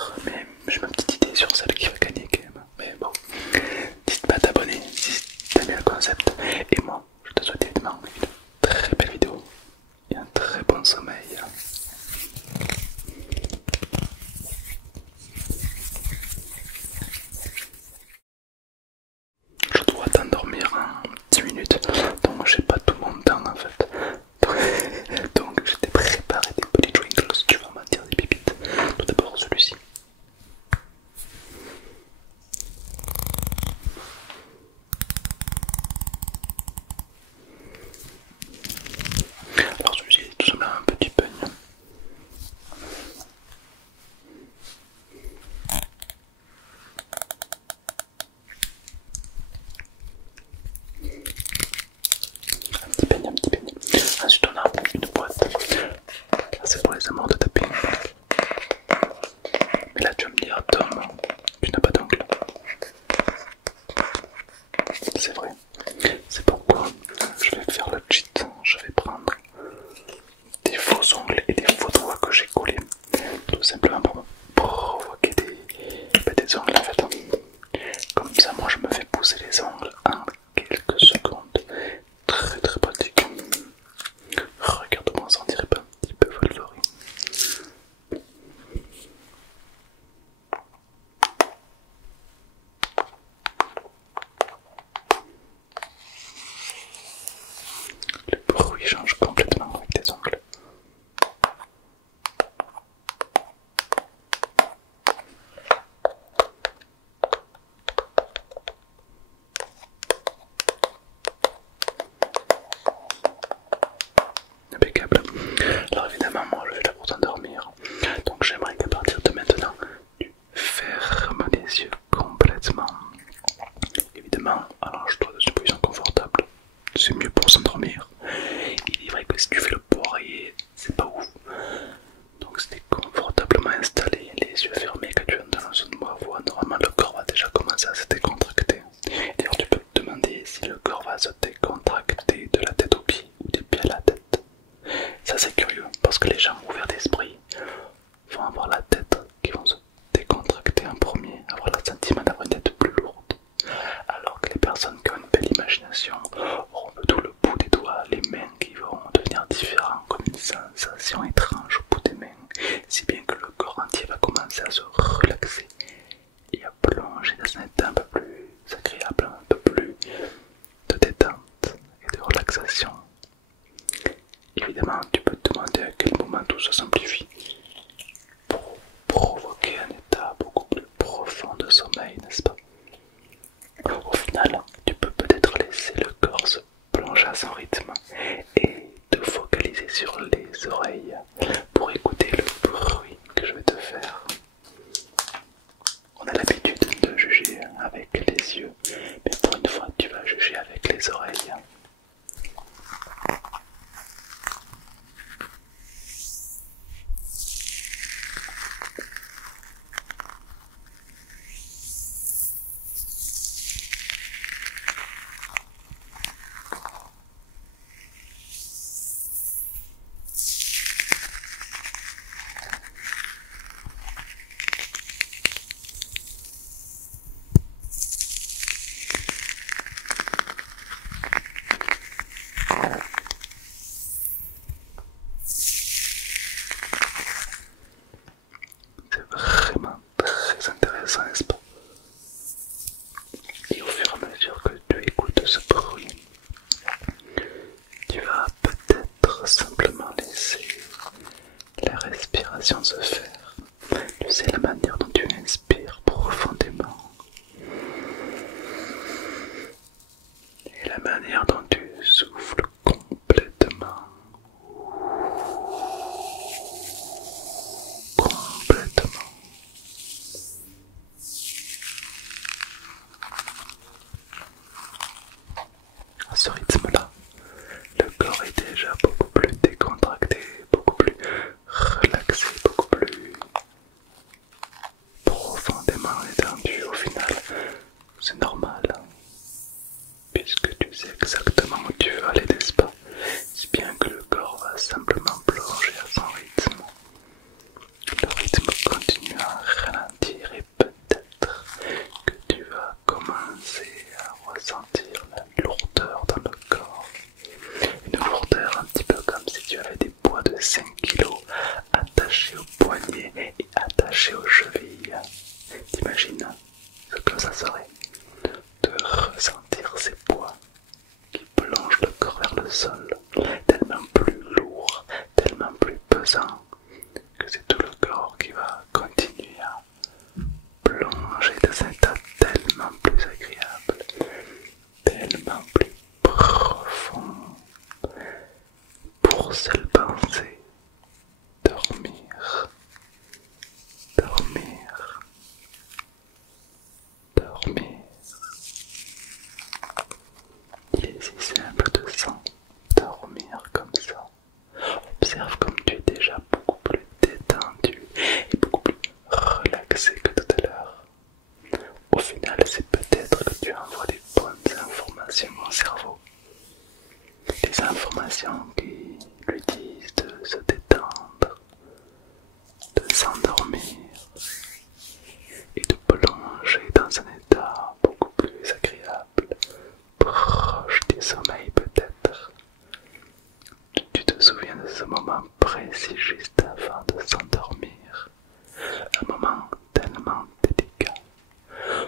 faire, mais j'ai ma petite idée sur celle qui va gagner quand même. Mais bon, n'hésite pas à t'abonner si t'aimes bien le concept. Et moi, je te souhaite évidemment une très belle vidéo et un très bon sommeil. Je dois t'endormir en 10 minutes, donc j'ai pas tout mon temps en fait. Donc je t'ai préparé des petits twinkles, tu vas m'en dire des pépites. Tout d'abord celui-ci. Alors celui-ci est tout simplement un petit peigne. Un petit peigne, un petit peigne. Ensuite on a une boîte. C'est pour les amours de taper. Mais là tu vas me dire, Tom, tu n'as pas d'ongle. C'est vrai. C'est pourquoi je vais faire le cheat. Je vais prendre des faux ongles et des faux doigts que j'ai collés. Tout simplement pour provoquer des ongles en fait. Comme ça moi je me fais pousser les ongles en quelques secondes. Très très pratique. Regarde-moi, ça en dirait pas un petit peu Wolverine. Le bruit change complètement avec tes ongles. Impeccable. Alors évidemment moi je vais là pour t'endormir. Donc j'aimerais qu'à partir de maintenant tu fermes les yeux complètement. Évidemment, allonge-toi dans une position confortable. C'est mieux pour s'endormir. Il est vrai que si tu fais le poirier, c'est pas ouf. Donc si tu es confortablement installé, les yeux fermés, quand tu entends le son de ma voix, normalement le corps va déjà commencer à se décontracter. D'ailleurs tu peux te demander si le corps va se décontracter de la tête aux pieds ou des pieds à la tête. Ça c'est curieux parce que les gens ouverts d'esprit vont avoir la tête qui vont se décontracter en premier, avoir le sentiment d'avoir une tête plus lourde. Alors que les personnes qui ont une belle imagination auront tout le bout des doigts, les mains qui vont devenir différents, comme une sensation étrange au bout des mains, si bien que le corps entier va commencer à se relaxer et à plonger dans un état un peu plus agréable, un peu plus de détente et de relaxation. Évidemment, tu peux te demander à quel moment tout ça s'amplifie pour provoquer un état beaucoup plus profond de sommeil, n'est-ce pas? Au final, tu peux peut-être laisser le corps se plonger à son rythme et te focaliser sur les oreilles pour écouter le bruit que je vais te faire. On a l'habitude de juger avec les yeux, mais pour une fois, tu vas juger avec les oreilles. C'est vraiment très intéressant, n'est-ce pas? Et au fur et à mesure que tu écoutes ce bruit, tu vas peut-être simplement laisser la respiration se faire. Tu sais, la manière dont tu inspires profondément et la manière dont tu souffles complètement. Complètement. À ce rythme-là, le corps est déjà beaucoup plus décontracté, beaucoup plus relaxé, beaucoup plus attachés aux chevilles. T'imagines ce que ça serait de ressentir ces poids qui plongent le corps vers le sol, tellement plus lourd, tellement plus pesant, que c'est tout le corps qui va continuer à plonger dans un état tellement plus agréable, tellement plus profond, pour seule pensée, dormir, dormir, dormir. Il est si simple de s'endormir comme ça. Observe comme tu es déjà beaucoup plus détendu et beaucoup plus relaxé que tout à l'heure. Au final, c'est peut-être que tu envoies des bonnes informations au cerveau. Des informations qui lui disent de se détendre, de s'endormir et de plonger dans un état beaucoup plus agréable, proche du sommeil peut-être. Tu te souviens de ce moment précis juste avant de s'endormir, un moment tellement délicat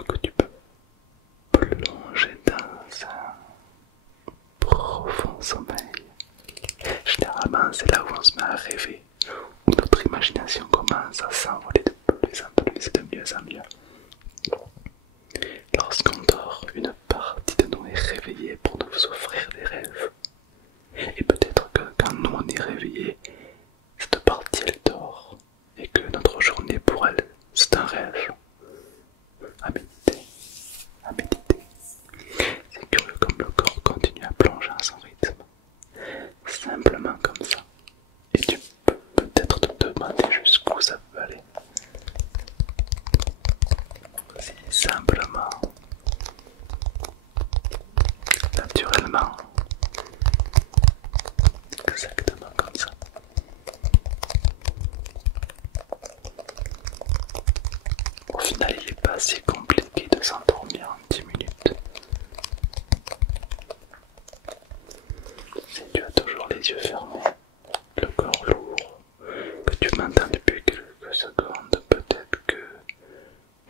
que tu peux plonger dans un profond sommeil. Généralement, c'est là où on se met à rêver, où notre imagination commence à s'envoler de plus en plus, de mieux en mieux. Lorsqu'on dort, une partie de nous est réveillée pour nous offrir des rêves. Et peut-être que quand nous on est réveillé, cette partie elle dort, et que notre journée pour elle, c'est un rêve. À méditer, à méditer. C'est curieux comme le corps continue à plonger à son rythme. Simplement comme ça. Et tu peux peut-être te demander jusqu'où ça peut aller. Si simplement, naturellement, exactement comme ça. Au final, il n'est pas si compliqué de s'endormir en 10 minutes. Si tu as toujours les yeux fermés, le corps lourd, que tu m'entends depuis quelques secondes, peut-être que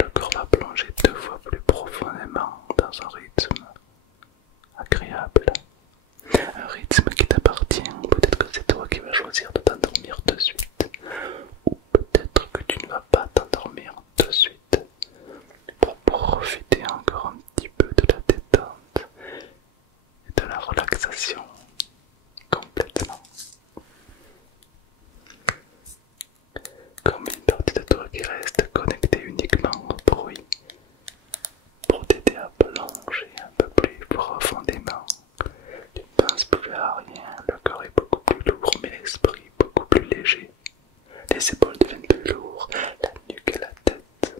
le corps va plonger 2 fois plus profondément dans un rythme agréable. Un rythme qui t'appartient, peut-être que c'est toi qui vas choisir de t'endormir de suite, ou peut-être que tu ne vas pas t'endormir de suite, pour profiter encore un petit peu de la détente et de la relaxation complètement. Comme une partie de toi qui reste connectée uniquement au bruit, pour t'aider à plonger un peu plus profondément. Tu ne penses plus à rien, le corps est beaucoup plus lourd, mais l'esprit beaucoup plus léger. Les épaules deviennent plus lourdes, la nuque et la tête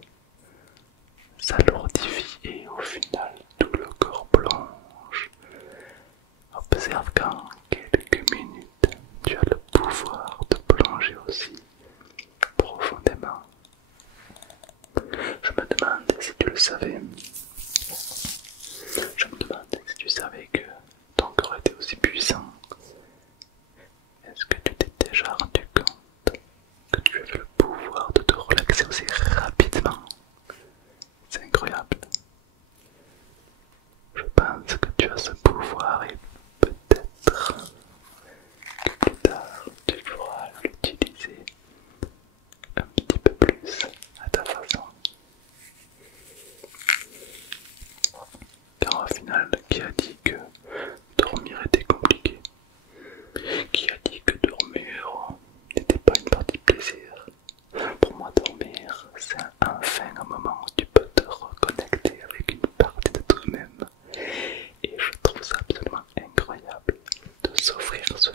s'alourdifient et au final tout le corps plonge. Observe qu'en quelques minutes, tu as le pouvoir de plonger aussi profondément. Je me demande si tu le savais. Je me demande si tu savais que ton corps était aussi puissant. Est-ce que tu t'es déjà rendu compte que tu avais le pouvoir de te relaxer aussi rapidement? C'est incroyable. Je pense que tu as ce pouvoir et peut-être que plus tard tu pourras l'utiliser un petit peu plus à ta façon. Car au final, qui a dit que dormir était compliqué? Qui a dit que dormir n'était pas une partie de plaisir? Pour moi, dormir, c'est enfin un moment où tu peux te reconnecter avec une partie de toi-même. Et je trouve ça absolument incroyable de s'offrir ce